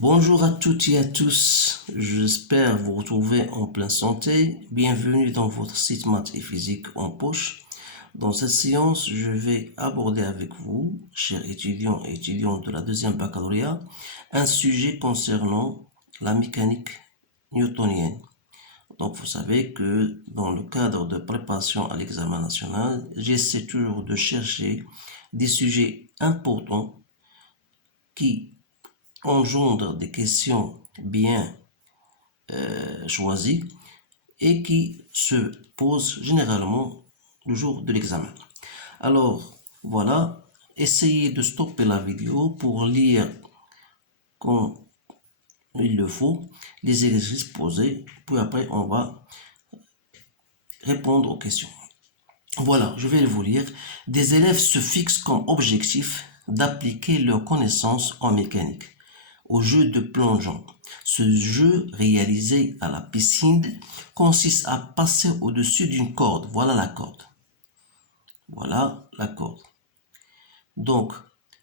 Bonjour à toutes et à tous, j'espère vous retrouver en pleine santé. Bienvenue dans votre site maths et physique en poche. Dans cette séance, je vais aborder avec vous, chers étudiants et étudiantes de la deuxième baccalauréat, un sujet concernant la mécanique newtonienne. Donc vous savez que dans le cadre de préparation à l'examen national, j'essaie toujours de chercher des sujets importants qui engendre des questions bien choisies et qui se posent généralement le jour de l'examen. Alors, voilà, essayez de stopper la vidéo pour lire comme il le faut les exercices posés, puis après on va répondre aux questions. Voilà, je vais vous lire. Des élèves se fixent comme objectif d'appliquer leurs connaissances en mécanique au jeu de plongeon. Ce jeu, réalisé à la piscine, consiste à passer au-dessus d'une corde. Voilà la corde. Voilà la corde. Donc,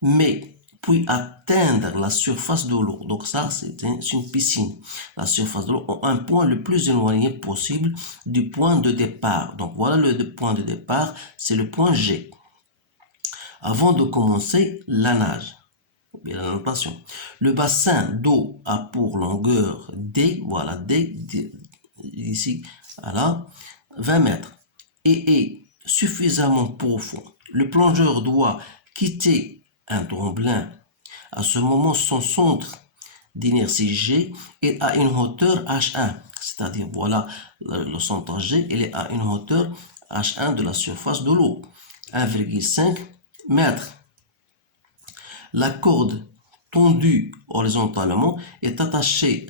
mais puis atteindre la surface de l'eau. Donc ça, c'est une piscine. La surface de l'eau, un point le plus éloigné possible du point de départ. Donc voilà le point de départ, c'est le point G. Avant de commencer la nage. Bien la notation. Le bassin d'eau a pour longueur D, voilà D, ici, voilà, 20 mètres, et est suffisamment profond. Le plongeur doit quitter un tremplin. À ce moment, son centre d'inertie G est à une hauteur H1, c'est-à-dire voilà le centre G, il est à une hauteur H1 de la surface de l'eau, 1,5 mètres. La corde tendue horizontalement est attachée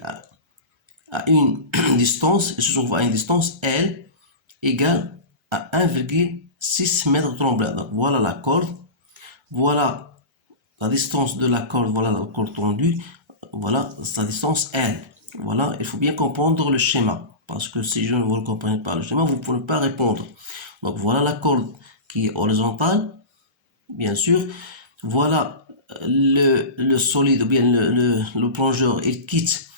à une distance, et se trouve à une distance L égale à 1,6 mètres de tremblin. Donc voilà la corde, voilà la distance de la corde, voilà la corde tendue, voilà sa distance L. Voilà, il faut bien comprendre le schéma, parce que si je ne vous comprenez pas le schéma, vous ne pouvez pas répondre. Donc voilà la corde qui est horizontale, bien sûr. Voilà le solide, ou bien le plongeur, il quitte,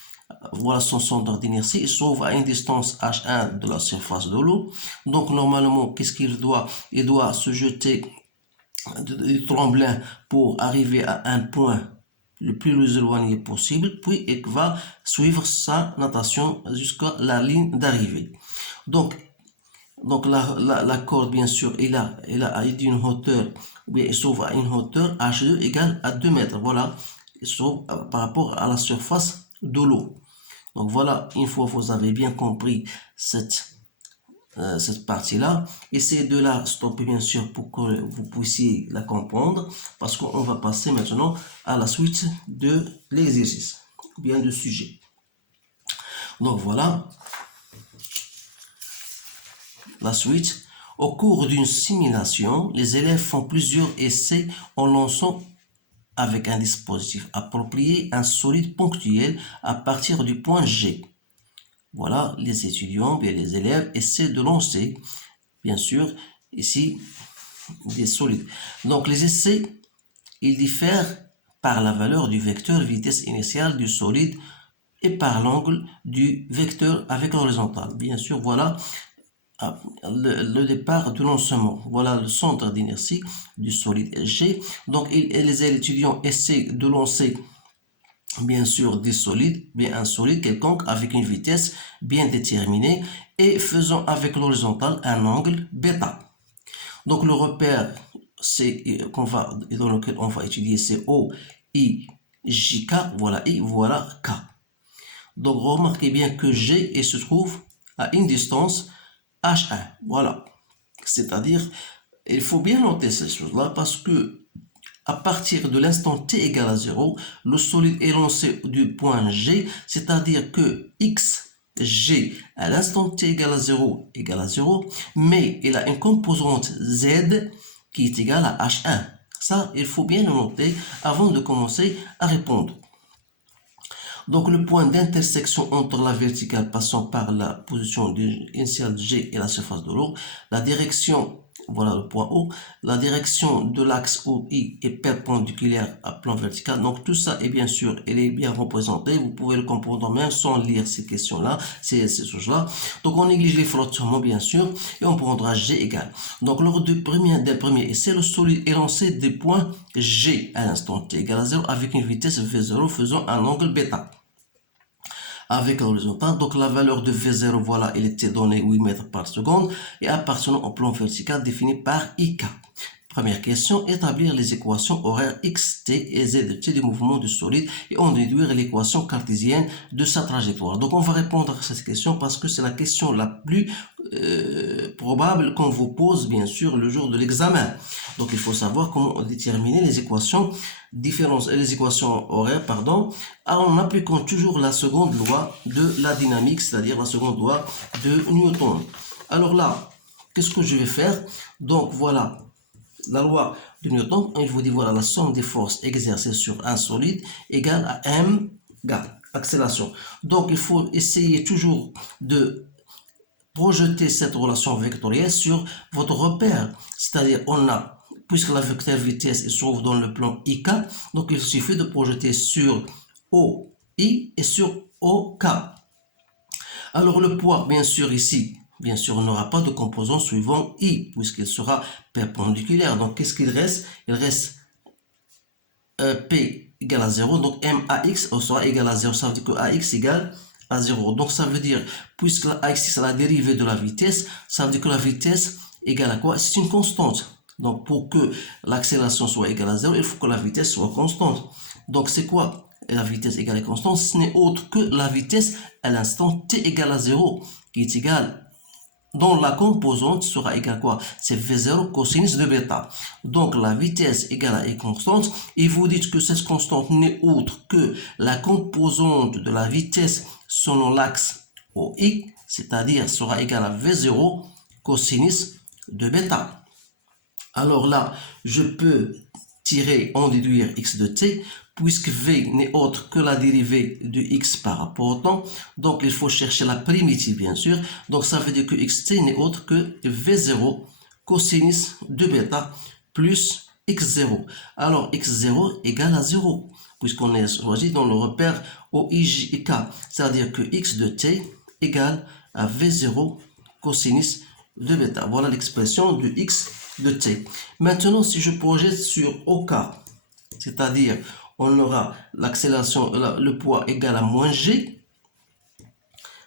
voilà son centre d'inertie, il se trouve à une distance H1 de la surface de l'eau. Donc normalement, qu'est-ce qu'il doit? Il doit se jeter du tremblin pour arriver à un point le plus éloigné possible, puis il va suivre sa natation jusqu'à la ligne d'arrivée. Donc la corde, bien sûr, elle a une hauteur, bien, il s'ouvre à une hauteur H2 égale à 2 mètres. Voilà, il s'ouvre par rapport à la surface de l'eau. Donc voilà, une fois que vous avez bien compris cette partie-là, essayez de la stopper, bien sûr, pour que vous puissiez la comprendre, parce qu'on va passer maintenant à la suite de l'exercice, bien du sujet. Donc voilà la suite. Au cours d'une simulation, les élèves font plusieurs essais en lançant avec un dispositif approprié un solide ponctuel à partir du point G. Voilà, les étudiants, bien les élèves essaient de lancer, bien sûr, ici, des solides. Donc les essais, ils diffèrent par la valeur du vecteur vitesse initiale du solide et par l'angle du vecteur avec l'horizontale. Bien sûr, voilà le départ du lancement. Voilà le centre d'inertie du solide G. Donc les étudiants essaient de lancer, bien sûr, des solides, bien un solide quelconque avec une vitesse bien déterminée et faisant avec l'horizontale un angle bêta. Donc le repère dans lequel on va étudier, c'est O, I, J, K, voilà I, voilà K. Donc remarquez bien que G se trouve à une distance H1, voilà. C'est-à-dire, il faut bien noter ces choses-là parce que à partir de l'instant t égale à 0, le solide est lancé du point G, c'est-à-dire que x, G, à l'instant t égale à 0, mais il a une composante z qui est égale à H1. Ça, il faut bien le noter avant de commencer à répondre. Donc le point d'intersection entre la verticale passant par la position initiale G et la surface de l'eau, la direction voilà le point O. La direction de l'axe OI est perpendiculaire à plan vertical. Donc tout ça est bien sûr, elle est bien représentée. Vous pouvez le comprendre même sans lire ces questions-là, ces choses-là. Donc on néglige les frottements bien sûr et on prendra G égale. Donc lors d'un premier essai, le solide est lancé des points G à l'instant T égale à 0 avec une vitesse V0 faisant un angle bêta avec l'horizontale. Donc la valeur de V0, voilà, elle était donnée 8 mètres par seconde et appartenant au plan vertical défini par IK. Première question, établir les équations horaires x, t et z de t du mouvement du solide et en déduire l'équation cartésienne de sa trajectoire. Donc on va répondre à cette question parce que c'est la question la plus probable qu'on vous pose bien sûr le jour de l'examen. Donc il faut savoir comment déterminer les équations les équations horaires, en appliquant toujours la seconde loi de la dynamique, c'est-à-dire la seconde loi de Newton. Alors là, qu'est-ce que je vais faire? Donc voilà, la loi de Newton, il vous dit voilà la somme des forces exercées sur un solide égale à m accélération. Donc il faut essayer toujours de projeter cette relation vectorielle sur votre repère, c'est-à-dire puisque la vecteur vitesse se trouve dans le plan IK, donc il suffit de projeter sur OI et sur OK. Alors le poids, bien sûr ici, bien sûr, on n'aura pas de composant suivant I, puisqu'il sera perpendiculaire. Donc, qu'est-ce qu'il reste? Il reste P égale à 0. Donc, MAX sera égal à 0. Ça veut dire que AX égale à 0. Donc, ça veut dire, puisque AX c'est la dérivée de la vitesse, ça veut dire que la vitesse égale à quoi? C'est une constante. Donc, pour que l'accélération soit égale à 0, il faut que la vitesse soit constante. Donc, c'est quoi? La vitesse égale à constante, ce n'est autre que la vitesse à l'instant t égale à 0, qui est égale, dont la composante sera égale à quoi? C'est V0 cosinus de bêta. Donc la vitesse égale à constante, et vous dites que cette constante n'est autre que la composante de la vitesse selon l'axe OX, c'est-à-dire sera égale à V0 cosinus de bêta. Alors là, je peux en déduire x de t, puisque v n'est autre que la dérivée de x par rapport au temps. Donc il faut chercher la primitive bien sûr. Donc ça veut dire que xt n'est autre que v0 cosinus de bêta plus x0. Alors x0 égale à 0, puisqu'on est choisi dans le repère OIJK. C'est-à-dire que x de t égale à v0 cosinus de bêta. Voilà l'expression de x de t. Maintenant, si je projette sur OK, c'est-à-dire on aura l'accélération, le poids égal à moins g,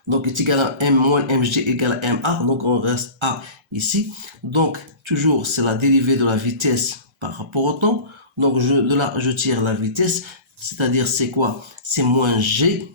donc est égal à m moins mg égal à ma, donc on reste a ici. Donc toujours c'est la dérivée de la vitesse par rapport au temps. Donc de là je tire la vitesse, c'est-à-dire c'est quoi? C'est moins g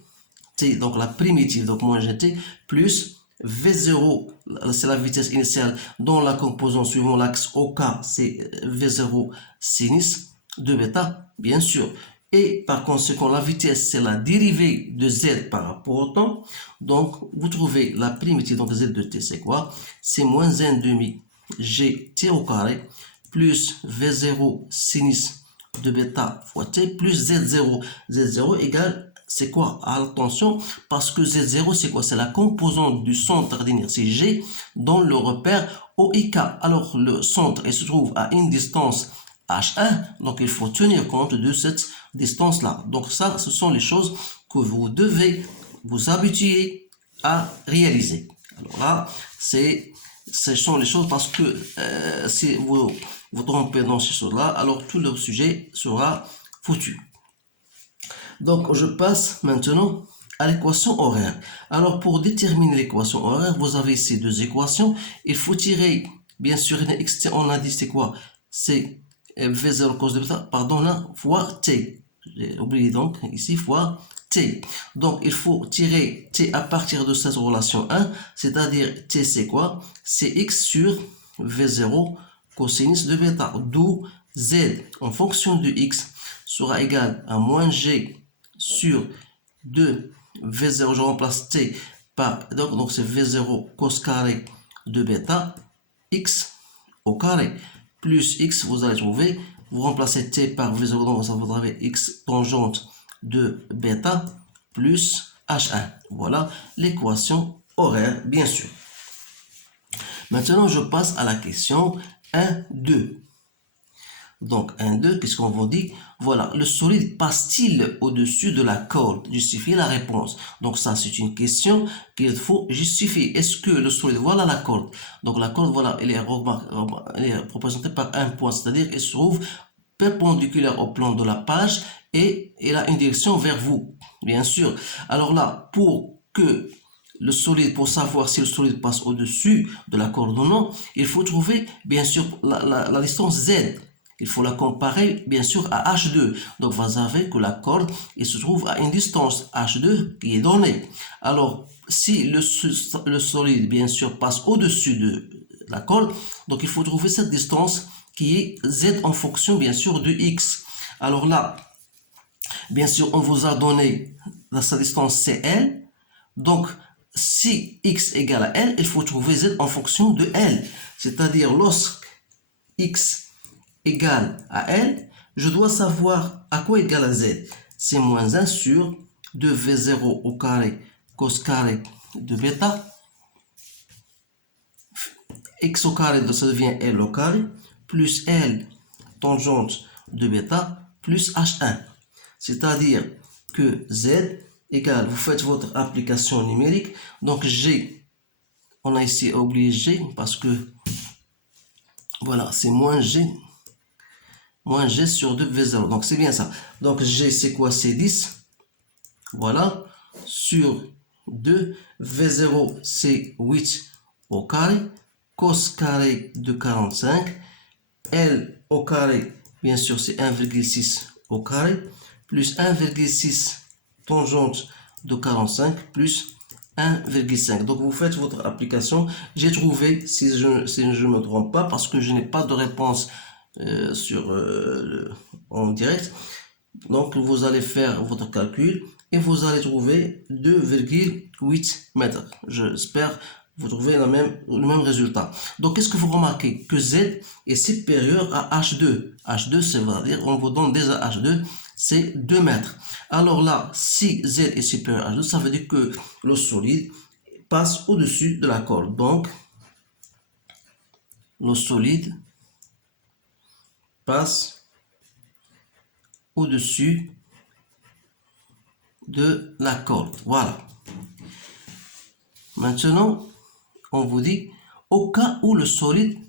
t, donc la primitive, donc moins gt plus V0, c'est la vitesse initiale dont la composante suivant l'axe OK, c'est V0 sinus de bêta, bien sûr. Et par conséquent, la vitesse, c'est la dérivée de z par rapport au temps. Donc, vous trouvez la primitive, donc z de t, c'est quoi? C'est moins 1 demi gt au carré plus V0 sinus de bêta fois t plus z0. Z0 égale, c'est quoi? Attention, parce que Z0, c'est quoi? C'est la composante du centre d'inertie G dans le repère OIK. Alors, le centre, il se trouve à une distance H1, donc il faut tenir compte de cette distance-là. Donc ça, ce sont les choses que vous devez vous habituer à réaliser. Alors là, ce sont les choses parce que si vous vous trompez dans ces choses-là, alors tout le sujet sera foutu. Donc, je passe maintenant à l'équation horaire. Alors, pour déterminer l'équation horaire, vous avez ces deux équations. Il faut tirer, bien sûr, une xt, on a dit c'est quoi? C'est V0 cos de bêta, pardon, là, fois t. J'ai oublié donc, ici, fois t. Donc, il faut tirer t à partir de cette relation 1, c'est-à-dire t c'est quoi? C'est x sur V0 cosinus de bêta, d'où z en fonction de x sera égal à moins g sur 2 V0, je remplace t par, donc c'est V0 cos carré de bêta, x au carré, plus x, vous allez trouver, vous remplacez t par V0, donc ça vous avez x tangente de bêta, plus H1. Voilà l'équation horaire, bien sûr. Maintenant, je passe à la question 1, 2. Donc, 1, 2, qu'est-ce qu'on vous dit? Voilà, le solide passe-t-il au-dessus de la corde? Justifiez la réponse. Donc, ça, c'est une question qu'il faut justifier. Est-ce que le solide, voilà la corde. Donc, la corde, voilà, elle est représentée par un point, c'est-à-dire qu'elle se trouve perpendiculaire au plan de la page et elle a une direction vers vous, bien sûr. Alors là, pour que le solide, pour savoir si le solide passe au-dessus de la corde ou non, il faut trouver, bien sûr, la distance Z. Il faut la comparer, bien sûr, à H2. Donc, vous savez que la corde, il se trouve à une distance H2 qui est donnée. Alors, si le solide, bien sûr, passe au-dessus de la corde, donc il faut trouver cette distance qui est Z en fonction, bien sûr, de X. Alors là, bien sûr, on vous a donné sa distance c'est L. Donc, si X égale à L, il faut trouver Z en fonction de L. C'est-à-dire, lorsque X égale à L, je dois savoir à quoi égale à Z. C'est moins 1 sur 2V0 au carré cos carré de bêta. X au carré, ça devient L au carré, plus L tangente de bêta, plus H1. C'est-à-dire que Z égale, vous faites votre application numérique, donc G, on a ici oublié G, parce que, voilà, c'est moins G sur 2V0. Donc, c'est bien ça. Donc, G, c'est quoi? C'est 10. Voilà. Sur 2. V0, c'est 8 au carré. Cos carré de 45. L au carré, bien sûr, c'est 1,6 au carré. Plus 1,6 tangente de 45 plus 1,5. Donc, vous faites votre application. J'ai trouvé, si je ne me trompe pas, parce que je n'ai pas de réponse en direct. Donc, vous allez faire votre calcul et vous allez trouver 2,8 mètres. J'espère vous trouvez le même résultat. Donc, qu'est-ce que vous remarquez? Que Z est supérieur à H2. H2, c'est-à-dire, on vous donne déjà H2, c'est 2 mètres. Alors là, si Z est supérieur à H2, ça veut dire que le solide passe au-dessus de la corde. Donc, le solide passe au-dessus de la corde. Voilà. Maintenant, on vous dit, au cas où le solide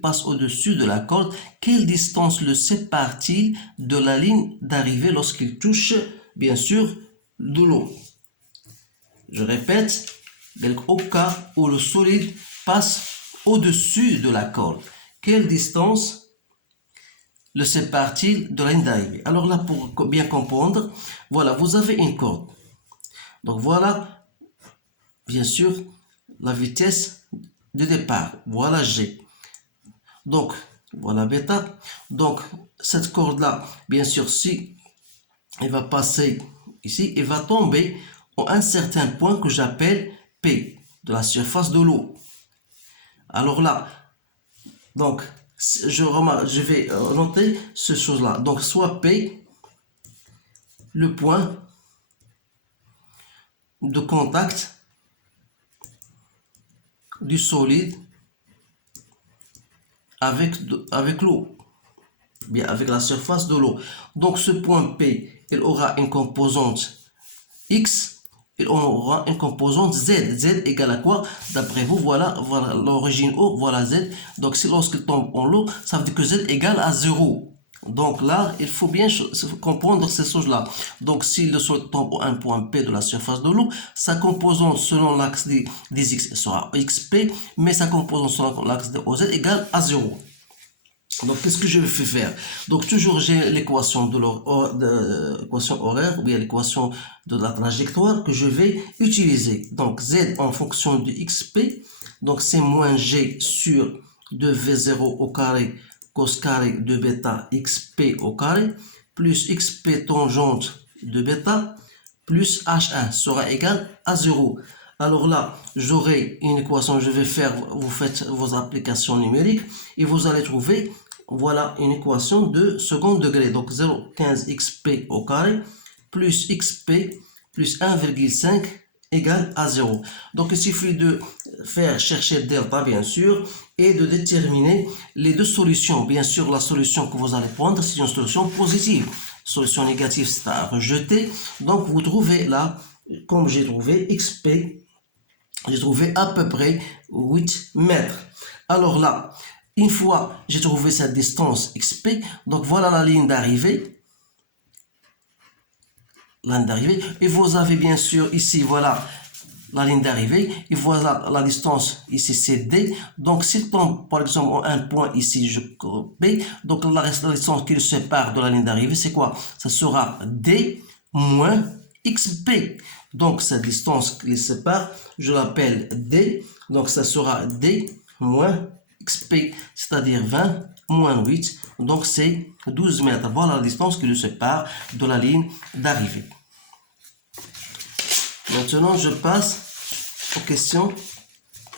passe au-dessus de la corde, quelle distance le sépare-t-il de la ligne d'arrivée lorsqu'il touche, bien sûr, de l'eau? Je répète, au cas où le solide passe au-dessus de la corde, quelle distance le sépare-t-il de la ligne d'arrivée? Alors là, pour bien comprendre, voilà, vous avez une corde. Donc voilà, bien sûr, la vitesse de départ. Voilà G. Donc, voilà bêta. Donc, cette corde-là, bien sûr, si elle va passer ici, elle va tomber à un certain point que j'appelle P, de la surface de l'eau. Alors là, donc, je vais noter ce chose-là. Donc, soit P, le point de contact du solide avec l'eau, bien avec la surface de l'eau. Donc, ce point P, il aura une composante X, il aura une composante Z. Z égale à quoi? D'après vous, voilà l'origine O, voilà Z. Donc, si lorsqu'il tombe en l'eau, ça veut dire que Z égale à 0. Donc là, il faut bien comprendre ces choses-là. Donc, si le solide tombe à un point P de la surface de l'eau, sa composante selon l'axe des X sera XP, mais sa composante selon l'axe de OZ égale à 0. Donc, qu'est-ce que je vais faire? Donc, toujours, j'ai l'équation de l'équation horaire, ou bien l'équation de la trajectoire que je vais utiliser. Donc, Z en fonction de XP, donc c'est moins G sur 2V0 au carré cos carré de bêta XP au carré, plus XP tangente de bêta, plus H1 sera égal à 0. Alors là, j'aurai une équation, je vais faire, vous faites vos applications numériques et vous allez trouver, voilà une équation de second degré. Donc 0,15 xp au carré plus xp plus 1,5 égale à 0. Donc, il suffit de faire chercher delta, bien sûr, et de déterminer les deux solutions. Bien sûr, la solution que vous allez prendre, c'est une solution positive. Solution négative, c'est à rejeter. Donc, vous trouvez là, comme j'ai trouvé, XP, j'ai trouvé à peu près 8 mètres. Alors là, une fois j'ai trouvé cette distance XP, donc voilà la ligne d'arrivée. Et vous avez bien sûr ici, voilà la ligne d'arrivée, et voilà la distance ici c'est D. Donc s'il tombe par exemple un point ici, je B, donc la distance qui le sépare de la ligne d'arrivée, c'est quoi? Ça sera D moins XP. Donc cette distance qui le sépare, je l'appelle D, donc ça sera D moins XP, c'est-à-dire 20 moins 8, donc c'est 12 mètres. Voilà la distance qui le sépare de la ligne d'arrivée. Maintenant, je passe aux questions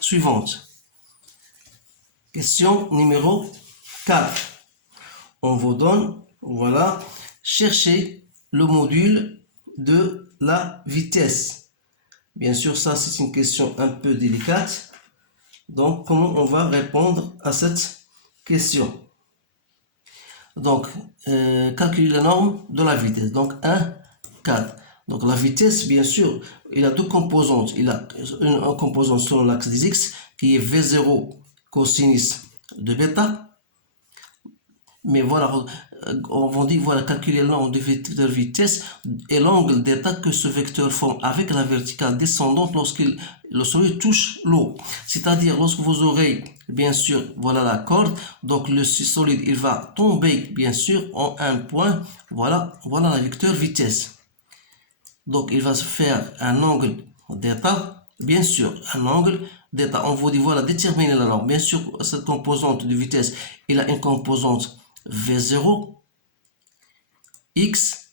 suivantes. Question numéro 4. On vous donne, voilà, chercher le module de la vitesse. Bien sûr, ça, c'est une question un peu délicate. Donc, comment on va répondre à cette question? Donc, calculer la norme de la vitesse. Donc, 1, 4. Donc, la vitesse, bien sûr, il a deux composantes. Il a une composante selon l'axe des x qui est V0 cosinus de bêta. Mais voilà, on va dire, voilà, calculer l'angle de vitesse et l'angle d'état que ce vecteur forme avec la verticale descendante lorsque le solide touche l'eau. C'est-à-dire, lorsque vous aurez, bien sûr, voilà la corde, donc le solide, il va tomber, bien sûr, en un point. Voilà la vecteur vitesse. Donc, il va se faire un angle d'état, bien sûr, un angle d'état. On vous dit, voilà, déterminer la norme. Bien sûr, cette composante de vitesse, il a une composante V0, X,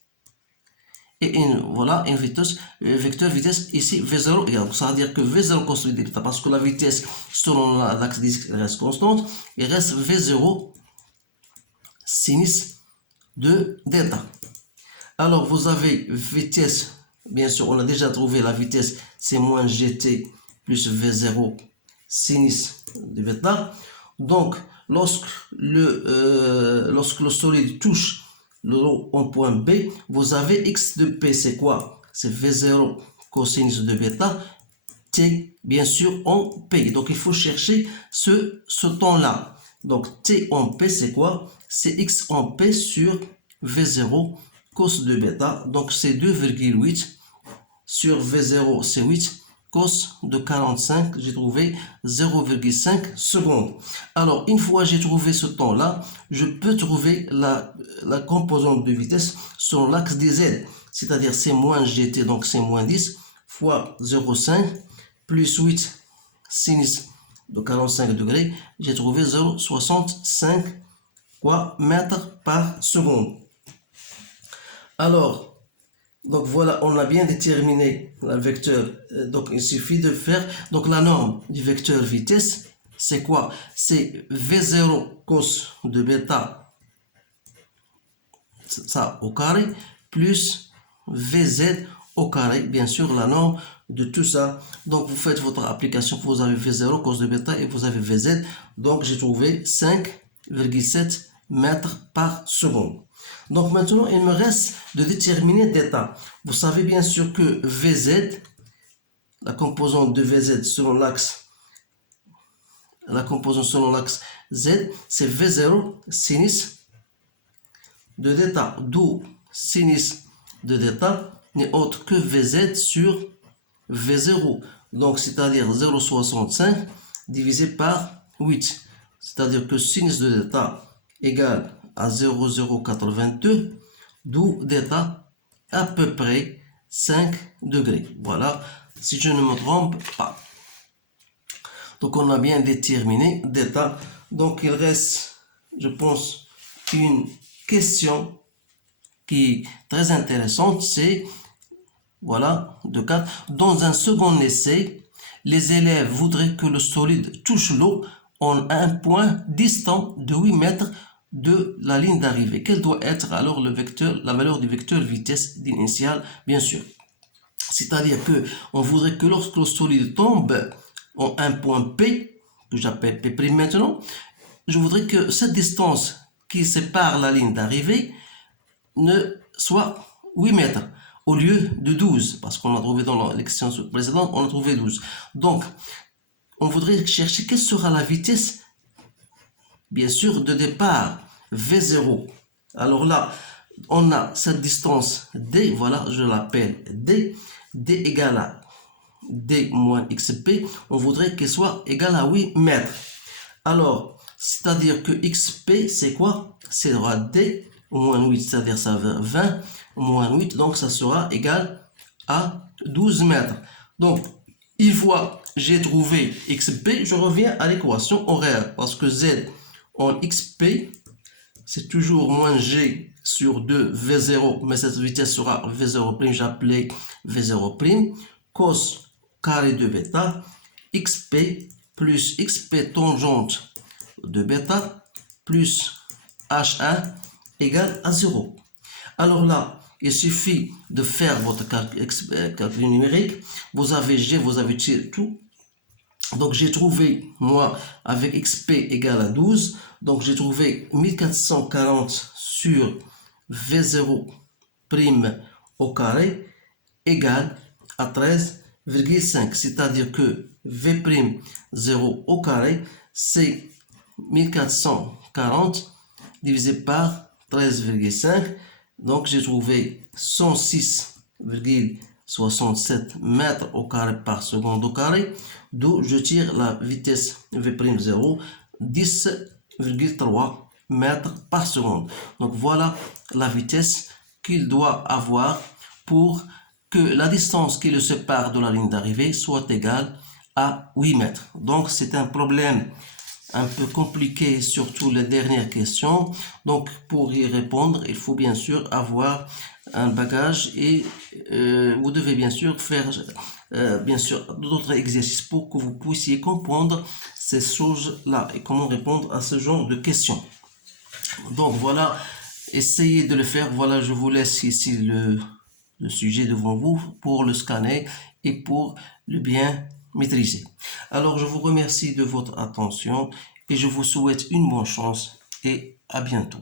et voilà, une vitesse, vecteur vitesse ici, V0 égale. Ça veut dire que V0 cos de bêta, parce que la vitesse, selon l'axe des x reste constante, il reste V0 sinus de delta. Alors, vous avez vitesse, bien sûr, on a déjà trouvé la vitesse, c'est moins gt plus V0 sinus de bêta. Donc, lorsque le solide touche l'eau en point B, vous avez x de P, c'est quoi? C'est V0 cosinus de bêta, T, bien sûr, en P. Donc, il faut chercher ce temps-là. Donc, T en P, c'est quoi? C'est x en P sur V0 cos de bêta. Donc, c'est 2,8 sur V0, c'est 8. Cos de 45, j'ai trouvé 0,5 secondes. Alors, une fois j'ai trouvé ce temps-là, je peux trouver la composante de vitesse sur l'axe des z. C'est-à-dire, c'est moins gt, donc c'est moins 10, fois 0,5, plus 8 sinus de 45 degrés, j'ai trouvé 0,65 mètres par seconde. Alors, donc voilà, on a bien déterminé le vecteur. Donc il suffit de faire. Donc la norme du vecteur vitesse, c'est quoi? C'est V0 cos de bêta, ça au carré, plus Vz au carré. Bien sûr, la norme de tout ça. Donc vous faites votre application, vous avez V0 cos de bêta et vous avez Vz. Donc j'ai trouvé 5,7 mètres par seconde. Donc maintenant, il me reste de déterminer d'état. Vous savez bien sûr que Vz, la composante de Vz selon l'axe, Z, c'est V0 sinus de d'état. D'où sinus de d'état n'est autre que Vz sur V0. Donc c'est-à-dire 0,65 divisé par 8. C'est-à-dire que sinus de d'état égale à 0,082, d'où d'état à peu près 5 degrés. Voilà, si je ne me trompe pas. Donc on a bien déterminé d'état. Donc il reste, je pense, une question qui est très intéressante, c'est, voilà, de 4. Dans un second essai, les élèves voudraient que le solide touche l'eau en un point distant de 8 mètres de la ligne d'arrivée. Quel doit être alors le vecteur, la valeur du vecteur vitesse initiale, bien sûr. C'est-à-dire que on voudrait que lorsque le solide tombe en un point P, que j'appelle P' maintenant, je voudrais que cette distance qui sépare la ligne d'arrivée ne soit 8 mètres au lieu de 12, parce qu'on a trouvé dans l'extension précédente, on a trouvé 12. Donc, on voudrait chercher quelle sera la vitesse, bien sûr, de départ, V0. Alors là, on a cette distance D, voilà, je l'appelle D, D égale à D moins XP, on voudrait qu'elle soit égale à 8 mètres. Alors, c'est-à-dire que XP, c'est quoi? C'est D moins 8, c'est-à-dire ça va 20 moins 8, donc ça sera égal à 12 mètres. Donc, une fois j'ai trouvé XP, je reviens à l'équation horaire, parce que Z en XP, c'est toujours moins G sur 2 V0, mais cette vitesse sera V0', j'appelais V0', cos carré de bêta, XP plus XP tangente de bêta plus H1 égale à 0. Alors là, il suffit de faire votre calcul numérique. Vous avez G, vous avez tiré tout. Donc j'ai trouvé, moi, avec XP égale à 12, donc j'ai trouvé 1440 sur V0' au carré égale à 13,5. C'est-à-dire que V'0 au carré, c'est 1440 divisé par 13,5. Donc j'ai trouvé 106,67 mètres au carré par seconde au carré, d'où je tire la vitesse V'0, 10,3 mètres par seconde. Donc voilà la vitesse qu'il doit avoir pour que la distance qui le sépare de la ligne d'arrivée soit égale à 8 mètres. Donc c'est un problème un peu compliqué, surtout les dernières questions. Donc pour y répondre, il faut bien sûr avoir un bagage et vous devez bien sûr faire bien sûr d'autres exercices pour que vous puissiez comprendre ces choses-là et comment répondre à ce genre de questions. Donc voilà, essayez de le faire. Voilà, je vous laisse ici le sujet devant vous pour le scanner et pour le bien maîtriser. Alors je vous remercie de votre attention et je vous souhaite une bonne chance et à bientôt.